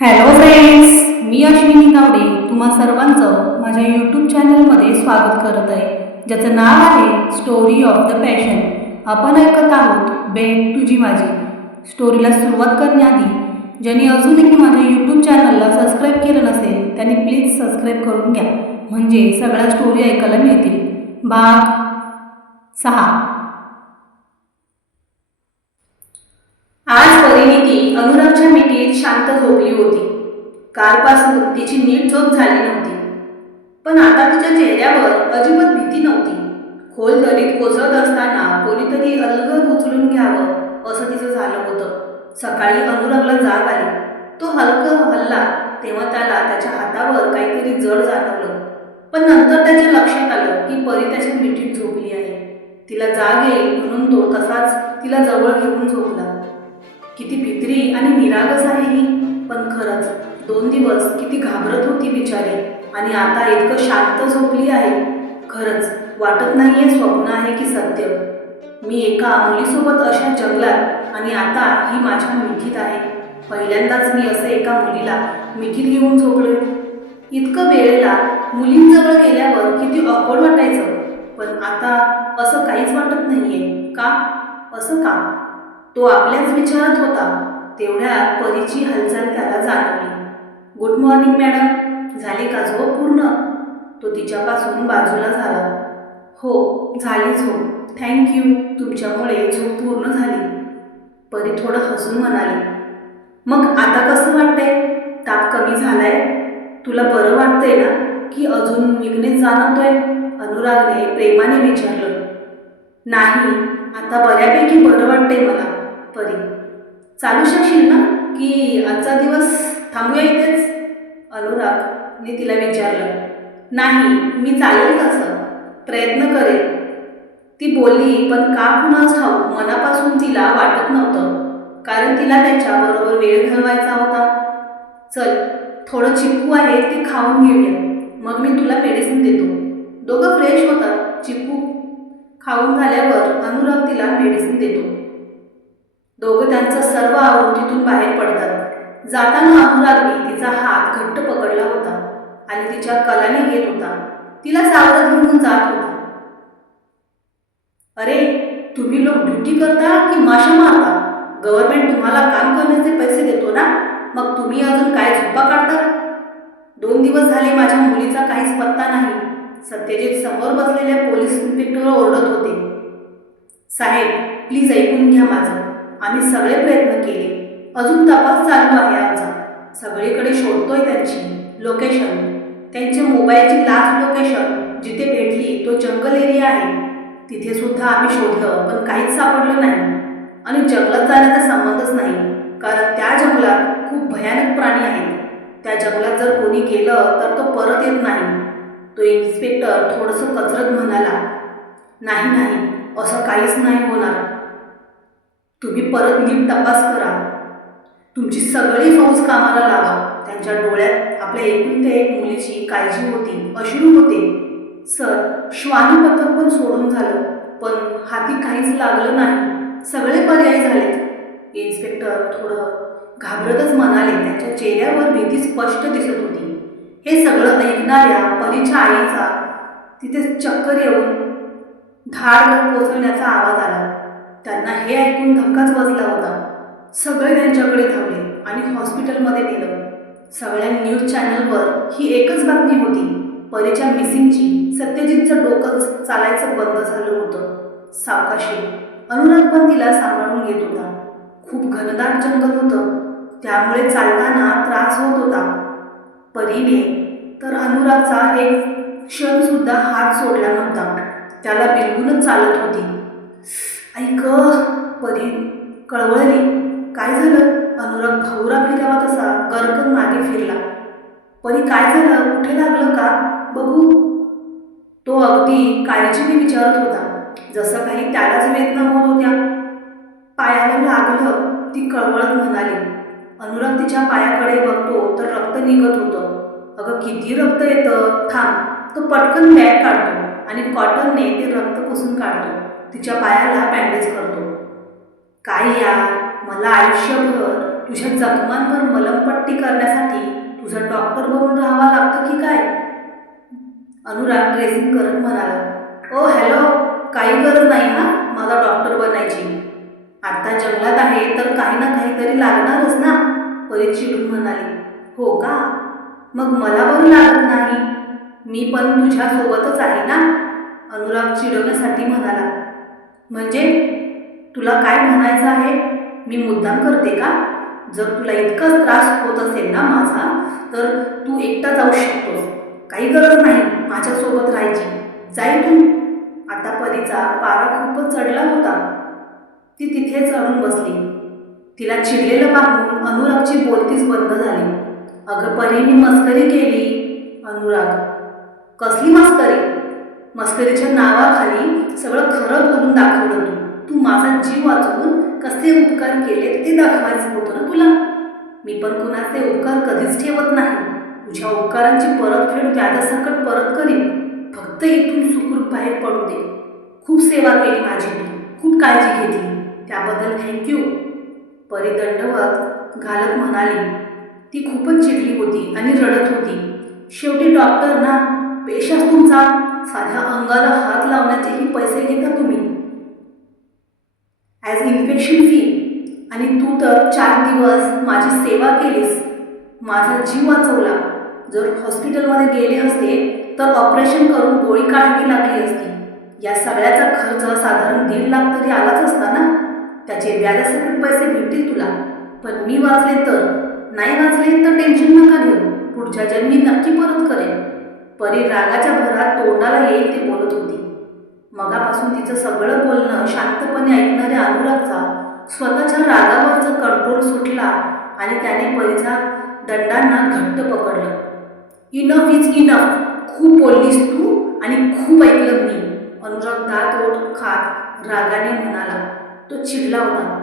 Hello friends मी अश्विनी गावडे तुम्हा सर्वांचं माझ्या यूट्यूब चॅनलमध्ये स्वागत करत आहे. ज्याचं नाव आहे स्टोरी ऑफ द पॅशन आपण ऐकत आहोत बेट तुझी माझी. स्टोरीला सुरुवात करण्याआधी ज्यांनी अजूनही माझ्या यूट्यूब चॅनलला सबस्क्राईब केलं नसेल त्यांनी प्लीज सबस्क्राईब करून घ्या. म्हणजे सगळ्या स्टोरी ऐकायला मिळतील. भाग सहा. आज परिणिती अनुरागच्या मिठीत शांत झोपली होती. कालपासून तिची नीट झोप झाली नव्हती. पण आता तिच्या चेहऱ्यावर अजिबात भीती नव्हती. खोल दरीत कोसळत असताना कोणीतरी अलगद उचलून घ्यावं असं तिचं झालं होतं. सकाळी अनुरागला जाग आली. तो हलकं हल्ला तेव्हा त्याला त्याच्या हातावर काहीतरी जड जाणवलं. पण नंतर त्याच्या लक्षात आलं की परी त्याच्या मिठीत झोपली आहे. तिला जाग येईल म्हणून तो तसाच तिला जवळ घेऊन झोपला. किती भित्री आणि निरागस आहे ही. पण खरंच दोन दिवस किती घाबरत होती बिचारी. आणि आता इतकं शांत झोपली आहे. खरंच वाटत नाहीये स्वप्न आहे की सत्य. मी एका मुलीसोबत अशा जंगलात आणि आता ही माझ्या मिठीत आहे. पहिल्यांदाच मी असं एका मुलीला मिठीत घेऊन झोपले इतकं वेळेला मुलींजवळ गेल्यावर किती ऑकवर्ड वाटायचं. पण आता असं काहीच वाटत नाहीये. का? असं का? तो आपल्याच विचारात होता. तेवढ्यात परीची हालचाल त्याला जाणवली. गुड मॉर्निंग मॅडम झाली का झोप पूर्ण? तो तिच्यापासून बाजूला झाला. हो झाली झोप थँक्यू तुमच्यामुळे झोप पूर्ण झाली. परी थोडं हसून म्हणाली. मग आता कसं वाटतंय? ताप कमी झालाय? तुला बरं वाटतंय ना की अजून विकनेस जाणवतोय? अनुरागने प्रेमाने विचारलं. नाही आता बऱ्यापैकी बरं वाटतंय मला. परी चालू शकशील ना? की आजचा दिवस थांबूया इथेच? अनुरागने तिला विचारलं. नाही मी चालेल तसं. प्रयत्न करेल. ती बोलली पण का कुणाच ठाऊ मनापासून तिला वाटत नव्हतं. कारण तिला त्याच्याबरोबर वेळ घालवायचा होता. चल थोडं चिकू आहे ते खाऊन घेऊया. मग मी तुला मेडिसिन देतो. दोघं फ्रेश होतात चिकू खाऊन झाल्यावर अनुराग तिला मेडिसिन देतो. दोघं त्यांचं सर्व आवृत्तीतून बाहेर पडतात. जाताना अनुरागने तिचा हात घट्ट पकडला होता आणि तिच्या कलाने घेत होता. तिला सावरत घेऊन जात होता. अरे तुम्ही लोक ड्युटी करता की माशा मारता? गव्हर्नमेंट तुम्हाला काम करण्याचे पैसे देतो ना? मग तुम्ही अजून काय झोपा काढता? दोन दिवस झाले माझ्या मुलीचा काहीच पत्ता नाही. सत्यजित समोर बसलेल्या पोलीस इन्स्पेक्टर ओरडत होते. साहेब प्लीज ऐकून घ्या माझं. आम्ही सगळे प्रयत्न केले. अजून तपास चालू आहे आमचा. सगळीकडे शोधतोय त्यांची लोकेशन त्यांच्या मोबाईलची लास्ट लोकेशन जिथे भेटली तो जंगल एरिया आहे. तिथे सुद्धा आम्ही शोधलं पण काहीच सापडलं नाही. आणि जंगलात जाण्याचा संबंधच नाही कारण त्या जंगलात खूप भयानक प्राणी आहेत. त्या जंगलात जर कोणी गेलं तर तो परत येत नाही. तो इन्स्पेक्टर थोडंसं कचरत म्हणाला नाही नाही असं काहीच नाही होणार. तुम्ही परत नीट तपास करा. तुमची सगळी फौज कामाला लावा. त्यांच्या डोळ्यात आपल्या एकूण त्या एक मुलीची काळजी होती अश्रू होते. सर श्वानी पथक पण सोडून झालं पण हाती काहीच लागलं नाही. सगळे पर्याय झालेत. इन्स्पेक्टर थोडं घाबरतच म्हणाले त्यांच्या चेहऱ्यावर भीती स्पष्ट दिसत होती. हे सगळं ऐकणाऱ्या परीच्या आईचा तिथे चक्कर येऊन धाड कोसळण्याचा आवाज आला. त्यांना हे ऐकून धक्काच बसला होता. सगळे त्यांच्याकडे धावले आणि हॉस्पिटलमध्ये नेलं. सगळ्या न्यूज चॅनलवर ही एकच बातमी होती. परीच्या मिसिंगची सत्यजितचं डोकंच चालायचं बंद झालं होतं. सावकाशी अनुराग पण तिला सांभाळून घेत होता. खूप घनदाट जंगल होतं. त्यामुळे चालताना त्रास होत होता. परीने तर अनुरागचा एक क्षणसुद्धा हात सोडला नव्हता. त्याला बिलगूनच चालत होती. ऐक परी कळवळली. काय झालं? अनुराग भाऊरा फिरावा तसा गरकन मागे फिरला. परी काय झालं? कुठे लागलं का? बघू. तो अगदी काळजीने विचारत होता. जसं काही त्यालाच वेदना होत होत्या. पायाला लागलं ती कळवळत म्हणाली. अनुराग तिच्या पायाकडे बघतो तर रक्त निघत होतं. अगं किती रक्त येतं? थांब. तो पटकन बॅग काढतो आणि कॉटनने ते रक्त पुसून काढतो. तिच्या पायाला बँडेज करतो. काय या मला आयुष्यभर तुझ्या जखमांवर मलमपट्टी करण्यासाठी तुझा डॉक्टर बनून राहावा लागतो की काय? अनुराग ड्रेसिंग करत म्हणाला ओ हॅलो काही गरज नाही ना मला डॉक्टर बनायची. आता जंगलात आहे तर काही ना काहीतरी लागणारच ना परीत चिडून म्हणाली. हो का? मग मला पण लागत नाही. मी पण तुझ्यासोबतच आहे ना? अनुराग चिडवण्यासाठी म्हणाला. म्हणजे तुला काय म्हणायचं आहे? मी मुद्दाम करते का? जर तुला इतकाच त्रास होत असेल ना माझा तर तू एकटा जाऊ शकतोस. काही गरज नाही माझ्यासोबत राहायची. जाई तू. आता परीचा पारा खूपच चढला होता. ती तिथेच चढून बसली. तिला चिडलेलं पाहून अनुरागची बोलतीच बंद झाली. अगं परीने मस्करी केली. अनुराग कसली मस्करी? मस्करीच्या नावाखाली सगळं खरं बोलून दाखवलं तू. तू माझा जीव वाचवून कसे उपकार केले ते दाखवायचं होतं ना तुला? मी पण कुणाचे उपकार कधीच ठेवत नाही. तुझ्या उपकारांची परतफेड व्याजासकट परत करीन. फक्त इथून सुखरूप बाहेर पडू दे. खूप सेवा केली माझी खूप काळजी घेतली. त्याबद्दल थँक्यू परी दंडवत घालत म्हणाली ती खूपच चिडली होती आणि रडत होती. शेवटी डॉक्टर ना पेशाच तुमचा साध्या अंगाला हात लावण्याचेही पैसे घेता तुम्ही. ॲज इन्फेक्शन फी आणि तू तर चार दिवस माझी सेवा केलीस. माझा जीव वाचवला. जर हॉस्पिटलमध्ये गेले असते तर ऑपरेशन करून गोळी काढावी लागली असती. या सगळ्याचा खर्च साधारण दीड लाख तरी आलाच असता ना? त्याचे व्याजासकट पैसे भेटतील तुला. पण मी वाचले तर नाही वाचले तर टेन्शन नका घेऊ. पुढच्या जन्मी नक्की परत करेन. परी रागाच्या भरात तोंडाला येईल ते बोलत होती. मगापासून तिचं सगळं बोलणं शांतपणे ऐकणाऱ्या अनुरागचा स्वतःच्या रागावरचा कंट्रोल सुटला आणि त्याने परीचा दंडांना घट्ट पकडलं. इनफ इज इनफ खूप बोललीस तू आणि खूप ऐकलं मी अनुराग दात ओठ खात रागाने म्हणाला. तो चिडला होता.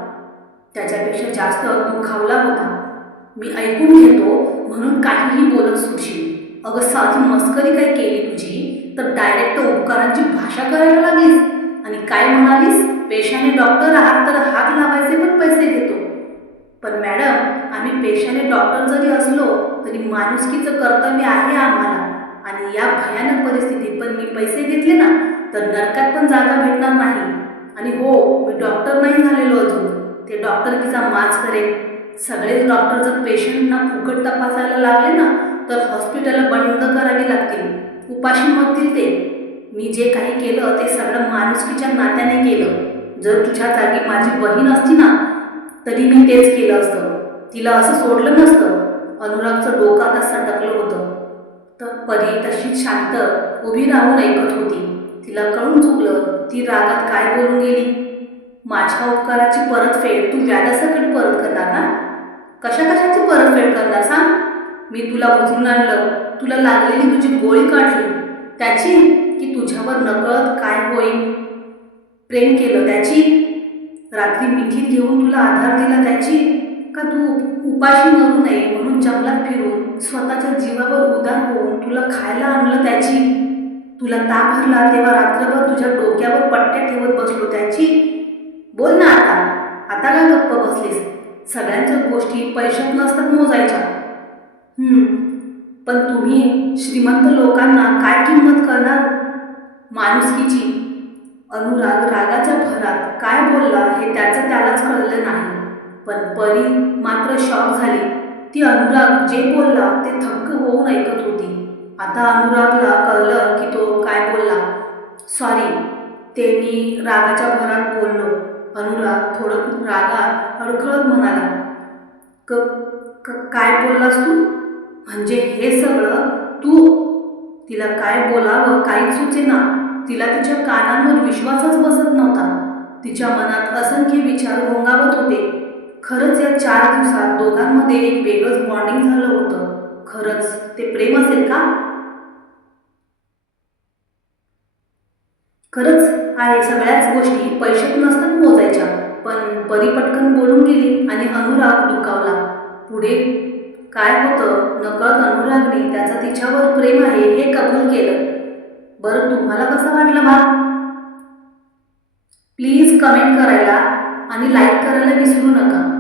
त्याच्यापेक्षा जास्त दुखावला होता. मी ऐकून घेतो म्हणून काहीही बोलत सुटशील. अगं साधी मस्करी काय केली तुझी? तर डायरेक्ट उपकारांची भाषा करायला लागलीस. आणि काय म्हणालीस? पेशाने डॉक्टर आहात तर हात लावायचे पण पैसे घेतो. पण मॅडम आम्ही पेशाने डॉक्टर जरी असलो तरी माणुसकीचं कर्तव्य आहे आम्हाला. आणि या भयानक परिस्थितीत पण मी पैसे घेतले ना तर नरकात पण जागा भेटणार नाही. आणि हो मी डॉक्टर नाही झालेलो अजून. ते डॉक्टरकीचा माच करेन. सगळेच डॉक्टर जर पेशंटना फुकट तपासायला लागले ना तर हॉस्पिटल बंद करावी लागतील. उपाशी मरतील ते. मी जे काही केलं ते सगळं माणुसकीच्या नात्याने केलं. जर तुझ्या जागी माझी बहीण असती ना तरी मी तेच केलं असतं. तिला असं सोडलं नसतं. अनुरागचं डोकं आता सटकलं होतं. तर परी तशीच शांत उभी राहून ऐकत होती. तिला कळून चुकलं ती रागात काय बोलून गेली? माझ्या उपकाराची परतफेड तू व्याजासकट परत करणार ना? कशा कशाची परतफेड करणार सांग? मी तुला उचलून आणलं. तुला लागलेली तुझी गोळी काढली. त्याची की तुझ्यावर नकळत काय होईल? प्रेम केलं त्याची? रात्री मिठीत घेऊन तुला आधार दिला त्याची? का तू उपाशी मरू नये म्हणून जंगलात फिरून स्वतःच्या जीवावर उदार होऊन तुला खायला आणलं त्याची? तुला ताप भरला तेव्हा रात्रभर तुझ्या डोक्यावर पट्ट्या ठेवत बसलो त्याची? बोल ना आता. आता का गप्प बसलीस? सगळ्यांच्याच गोष्टी पैशात नसतात मोजायच्या. पण तुम्ही श्रीमंत लोकांना काय किंमत करणार? माणुसकीची. अनुराग रागाच्या भरात काय बोलला हे त्याचं त्यालाच कळलं नाही. पण परी मात्र शॉक झाली. ती अनुराग जे बोलला ते थक्क होऊन ऐकत होती. आता अनुरागला कळलं की तो काय बोलला. सॉरी ते मी रागाच्या भरात बोललो. अनुराग थोडं रागात अडखळत म्हणाला. क क- काय बोललास तू? म्हणजे हे सगळं तू तिला काय बोलावं काहीच सुचेना. तिला तिच्या कानांवर विश्वासच बसत नव्हता. तिच्या मनात असंख्य विचार घोंगावत होते. खरंच या चार दिवसात दोघांमध्ये एक वेगळंच बॉन्डिंग झालं होतं. खरंच ते प्रेम असेल का? खरंच आहे सगळ्याच गोष्टी पैशात नसतात मोजायच्या. पण परी पटकन बोलून गेली आणि अनुराग दुखावला. पुढे काय होतं? नकळत अनुरागने त्याचं तिच्यावर प्रेम आहे हे कबूल केलं. बरं तुम्हाला कसं वाटलं बा? प्लीज कमेंट करायला आणि लाईक करायला विसरू नका.